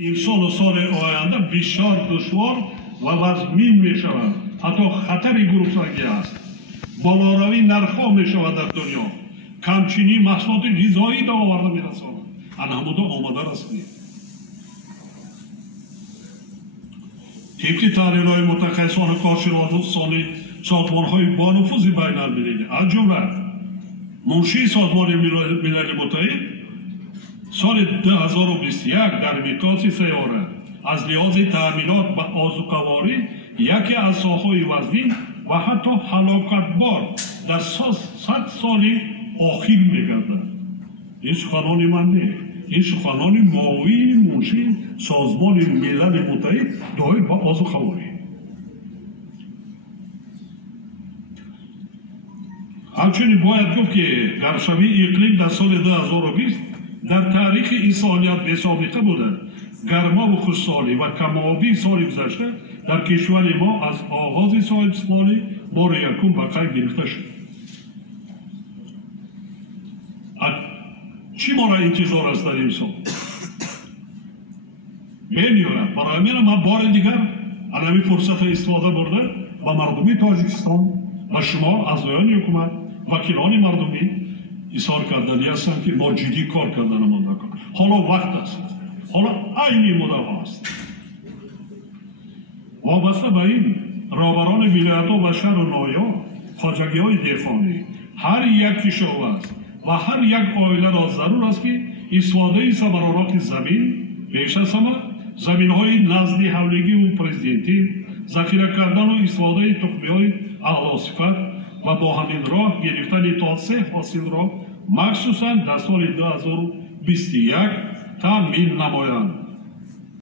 امسال و سال آینده بسیار دشوار و وزمین می شود. حتی خطر گرسنگی است. بالاروی نرخ‌ها می شود در دنیا. کمچینی محصولات غذایی را آورده می رساند. انهمودا آماده رسید. طبق تحلیل‌های متخصصان کارشناسان سازمان‌های با نفوذ بین‌المللی از جمله منشی سازمان ملل متحد سال 2021 در مقیاس سیاره از لحاظ تأمینات و آذوقه‌واری یکی از ساخت‌های وزین و حتی هلاکتبار در 100 سال آخر می‌گردد. این سخنان من نیست. این سخنان معاون منشی سازمان ملل متحد دایر به آذوقه‌واری. همچنین باید گفت که گرمشوی اقلیم در سال 2020 در تاریخ انسانیت بی‌سابقه بوده. گرما و خشکسالی و کم‌آبی سال گذشته در کشور ما از آغاز سال بار یکم به قید گرفته شد. چی ما را انتظار است در این سال؟ بمیارد. برای من بار دیگر علمی فرصت استفاده برده و مردمی تاجیکستان و شما اعضایان حکومت وکیلان مردمی اظهار کردنی هستند که ما جدی کار کردن مانده کن. حالا وقت است. حالا عین مدعا است. وابسته به این رهبران ولایت‌ها و شهر و ناحیه‌ها خواجگی‌های دهقانی هر یک کشاورز و هر یک عائله را ضرور است که استفاده ثمرات زمین بیش از همه زمین‌های نزد حولگی و پرزیدنتی ذخیره کردن و استفاده تخم‌های اعلی صفت و با همین راه گرفتن تا 3 حاصل را مخصوصا در سال 2021 تامین نمایند.